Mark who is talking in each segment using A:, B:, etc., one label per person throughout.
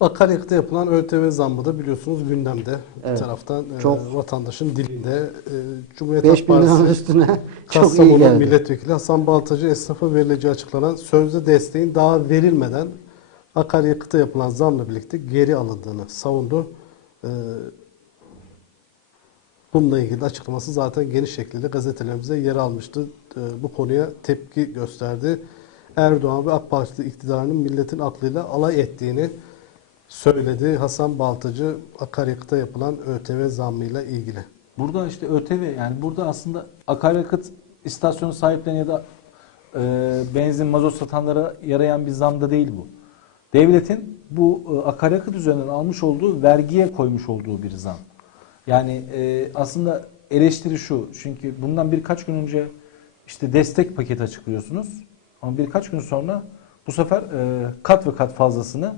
A: Akaryakıta yapılan ÖTV zammı da biliyorsunuz gündemde. Bir
B: Evet.
A: taraftan e,
B: Çok.
A: vatandaşın dilinde e, Cumhuriyet Halk
B: 5 bin liranın
A: Partisi
B: üstüne çok iyi
A: Kastamonu. Milletvekili Hasan Baltacı esnafa verileceği açıklanan sözde desteğin daha verilmeden akaryakıta yapılan zamla birlikte geri alındığını savundu. E, bununla ilgili açıklaması zaten geniş şekilde gazetelerimizde yer almıştı. E, bu konuya tepki gösterdi. Erdoğan ve AK Parti iktidarının milletin aklıyla alay ettiğini söyledi. Hasan Baltacı akaryakıta yapılan ÖTV zammıyla ilgili.
C: Burada işte ÖTV yani burada aslında akaryakıt istasyonu sahiplerine ya da e, benzin mazot satanlara yarayan bir zam da değil bu. Devletin bu e, akaryakıt üzerinden almış olduğu vergiye koymuş olduğu bir zam. Yani e, aslında eleştiri şu. Çünkü bundan birkaç gün önce işte destek paketi açıklıyorsunuz. Ama birkaç gün sonra bu sefer e, kat ve kat fazlasını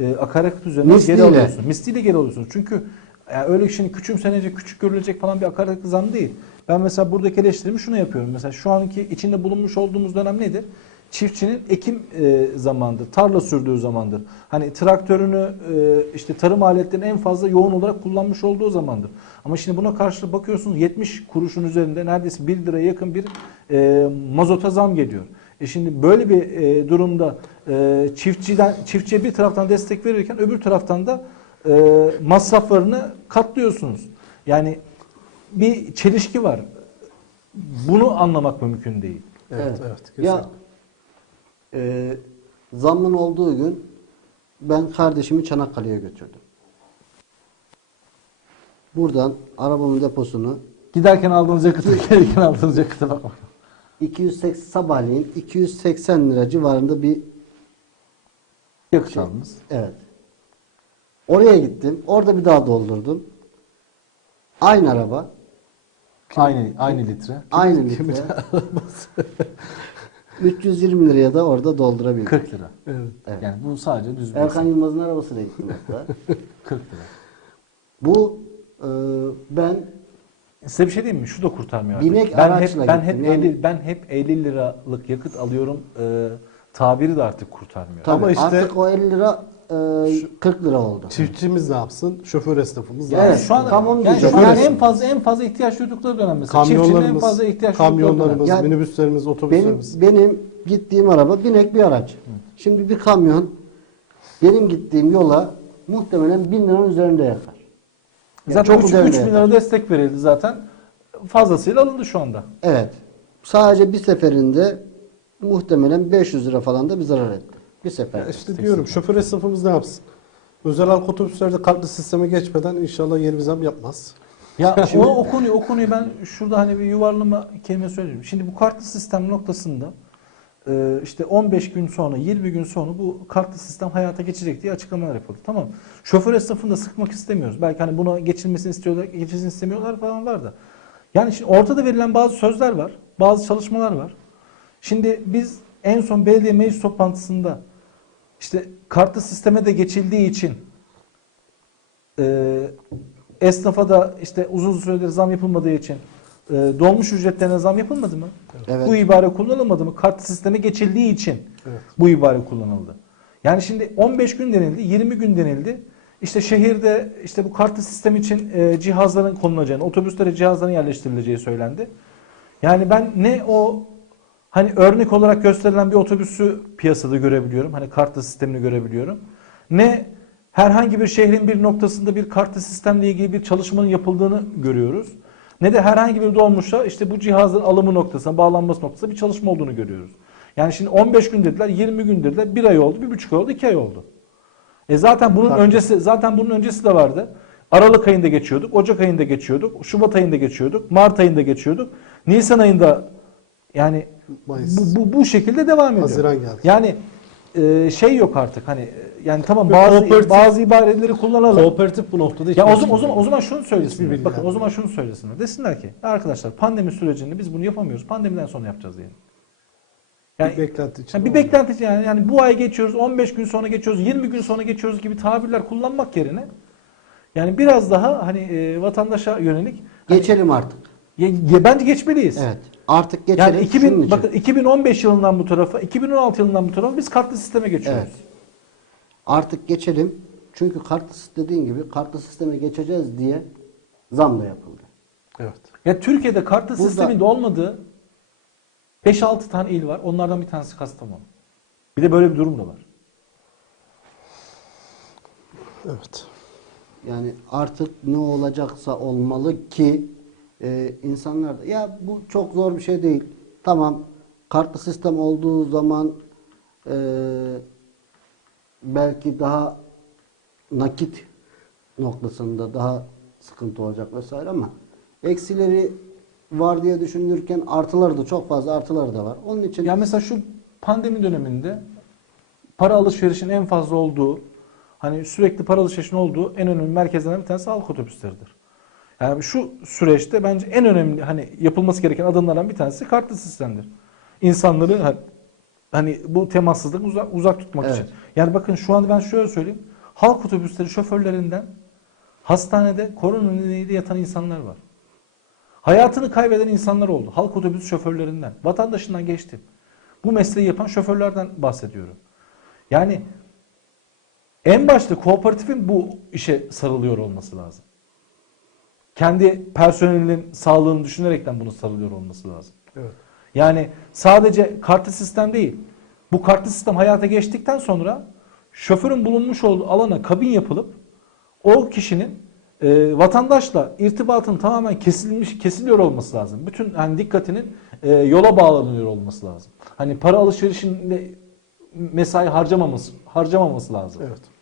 C: e, akaryakıt üzerinden
B: Misliyle.
C: geri alıyorsunuz. Misliyle geri alıyorsunuz. Çünkü yani öyle şimdi küçümsenecek, küçük görülecek falan bir akaryakıt zam değil. Ben mesela buradaki eleştirimi şunu yapıyorum. Mesela şu anki içinde bulunmuş olduğumuz dönem nedir? Çiftçinin ekim e, zamandır, tarla sürdüğü zamandır. Hani traktörünü e, işte tarım aletlerini en fazla yoğun olarak kullanmış olduğu zamandır. Ama şimdi buna karşı bakıyorsunuz 70 kuruşun üzerinde neredeyse 1 liraya yakın bir e, mazota zam geliyor. E şimdi böyle bir e, durumda e, çiftçiden çiftçiye bir taraftan destek verirken öbür taraftan da e, masraflarını katlıyorsunuz. Yani bir çelişki var. Bunu anlamak mümkün değil.
A: Evet,
B: Evet.
A: evet. kesinlikle.
B: Ya e, zammın olduğu gün ben kardeşimi Çanakkale'ye götürdüm. Buradan arabamın deposunu
C: Giderken aldığınız yakıtı, gelirken aldığınız yakıta bakmak.
B: 280 sabahleyin 280 lira civarında bir
C: Yakıt
B: Şey-
C: aldınız.
B: evet. Oraya gittim. Orada bir daha doldurdum. Aynı araba,
C: Aynı aynı litre.
B: aynı litre. 320 liraya da orada doldurabildim.
C: 40 lira.
A: Evet.
B: Evet.
C: Yani bu sadece düz bir
B: Erkan. Yılmaz'ın arabasıyla gittim hatta.
C: 40 lira.
B: Bu e, ben
C: Size bir şey diyeyim mi? Şu da kurtarmıyor. artık.
B: Binek
C: ben hep
B: araçla
C: ben
B: gittim.
C: hep
B: Yani-
C: 50 ben hep 50 liralık yakıt alıyorum. E, tabiri de artık kurtarmıyor.
B: tabii
A: Ama işte-
B: artık o 50 lira e, 40 lira oldu.
A: Çiftçimiz ne yapsın? Şoför esnafımız ne
B: Evet,
A: yapsın?
C: şu an
B: tam onu
C: yani,
B: diyeceğim.
C: yani
A: Şoför
C: en fazla en fazla ihtiyaç duydukları dönem mesela. Çiftçinin en
A: Kamyonlarımız,
C: fazla ihtiyaç duydukları dönem.
A: kamyonlarımız,
B: Yani
A: minibüslerimiz,
B: Benim
A: otobüslerimiz.
B: benim gittiğim araba binek bir araç. Şimdi bir kamyon benim gittiğim yola muhtemelen 1000 liranın üzerinde yakar. Yani
C: Zaten
B: çok
C: 3,
B: üzerinde
C: 3 bin lira destek verildi zaten. Fazlasıyla alındı şu anda.
B: Evet. Sadece bir seferinde muhtemelen 500 lira falan da bir zarar etti. Bir
A: Ya
B: seferde.
A: işte diyorum şoför esnafımız ne yapsın? Özel halk otobüslerde kartlı sisteme geçmeden inşallah yeni bir zam yapmaz.
C: Ya o, o konuyu o konuyu ben şurada hani bir yuvarlama kelime söyleyeyim. Şimdi bu kartlı sistem noktasında işte 15 gün sonra 20 gün sonra bu kartlı sistem hayata geçecek diye açıklamalar yapıldı. Tamam. Şoför esnafını da sıkmak istemiyoruz. Belki hani buna geçilmesini istiyorlar, geçilmesini istemiyorlar falan var da. Yani şimdi ortada verilen bazı sözler var. Bazı çalışmalar var. Şimdi biz en son belediye meclis toplantısında işte kartlı sisteme de geçildiği için e, esnafa da işte uzun süredir zam yapılmadığı için e, dolmuş ücretlerine zam yapılmadı mı?
B: Evet.
C: Bu ibare kullanılmadı mı? Kart sisteme geçildiği için
A: Evet.
C: bu ibare kullanıldı. Yani şimdi 15 gün denildi, 20 gün denildi. İşte şehirde işte bu kartlı sistem için e, cihazların konulacağını, otobüslere cihazların yerleştirileceği söylendi. Yani ben ne o hani örnek olarak gösterilen bir otobüsü piyasada görebiliyorum. Hani kartlı sistemini görebiliyorum. Ne herhangi bir şehrin bir noktasında bir kartlı sistemle ilgili bir çalışmanın yapıldığını görüyoruz. Ne de herhangi bir dolmuşa işte bu cihazın alımı noktasına, bağlanması noktasında bir çalışma olduğunu görüyoruz. Yani şimdi 15 gün dediler, 20 gün dediler, 1 ay oldu, 1,5 ay oldu, 2 ay oldu. E zaten bunun
A: Tabii.
C: öncesi zaten bunun öncesi de vardı. Aralık ayında geçiyorduk, Ocak ayında geçiyorduk, Şubat ayında geçiyorduk, Mart ayında geçiyorduk. Nisan ayında yani
A: Mayıs.
C: bu, bu, bu şekilde devam ediyor.
A: Haziran geldi.
C: Yani e, şey yok artık hani yani tamam bazı
A: kooperatif-
C: bazı ibareleri kullanalım.
A: Kooperatif bu noktada
C: Ya o
A: hiçbir
C: zaman, o
A: şey
C: zaman, o zaman şunu
A: Hiçbir
C: söylesinler.
A: bilgi
C: Bakın o
A: yok.
C: zaman şunu söylesinler. Desinler ki arkadaşlar pandemi sürecinde biz bunu yapamıyoruz. Pandemiden sonra yapacağız diyelim. Yani,
A: bir beklenti için.
C: yani bir beklenti yani, yani bu ay geçiyoruz, 15 gün sonra geçiyoruz, 20 gün sonra geçiyoruz gibi tabirler kullanmak yerine yani biraz daha hani e, vatandaşa yönelik hani,
B: Geçelim artık.
C: Ya, ya bence geçmeliyiz.
B: Evet. Artık geçelim.
C: Yani
B: şunun
C: 2000
B: için.
C: bakın 2015 yılından bu tarafa, 2016 yılından bu tarafa biz kartlı sisteme geçiyoruz.
B: Evet. Artık geçelim. Çünkü kartlı dediğin gibi kartlı sisteme geçeceğiz diye zam da yapıldı.
A: Evet.
C: Ya Türkiye'de kartlı
B: Burada-
C: sisteminde olmadığı 5-6 tane il var. Onlardan bir tanesi Kastamonu. Bir de böyle bir durum da var.
A: Evet.
B: Yani artık ne olacaksa olmalı ki e, insanlar da ya bu çok zor bir şey değil. Tamam kartlı sistem olduğu zaman e, belki daha nakit noktasında daha sıkıntı olacak vesaire ama eksileri var diye düşünülürken artıları da çok fazla artıları da var. Onun için
C: Ya mesela şu pandemi döneminde para alışverişinin en fazla olduğu, hani sürekli para alışverişinin olduğu en önemli merkezlerden bir tanesi halk otobüsleridir. Yani şu süreçte bence en önemli hani yapılması gereken adımlardan bir tanesi kartlı sistemdir. İnsanları hani, bu temassızlık uzak, uzak tutmak
B: Evet.
C: için. Yani bakın şu anda ben şöyle söyleyeyim. Halk otobüsleri şoförlerinden hastanede korona nedeniyle yatan insanlar var. Hayatını kaybeden insanlar oldu. Halk otobüs şoförlerinden. Vatandaşından geçtim. Bu mesleği yapan şoförlerden bahsediyorum. Yani en başta kooperatifin bu işe sarılıyor olması lazım. Kendi personelinin sağlığını düşünerekten bunu sarılıyor olması lazım.
A: Evet.
C: Yani sadece kartlı sistem değil. Bu kartlı sistem hayata geçtikten sonra şoförün bulunmuş olduğu alana kabin yapılıp o kişinin e, vatandaşla irtibatın tamamen kesilmiş kesiliyor olması lazım. Bütün hani dikkatinin e, yola bağlanıyor olması lazım. Hani para alışverişinde mesai harcamaması harcamaması lazım.
A: Evet.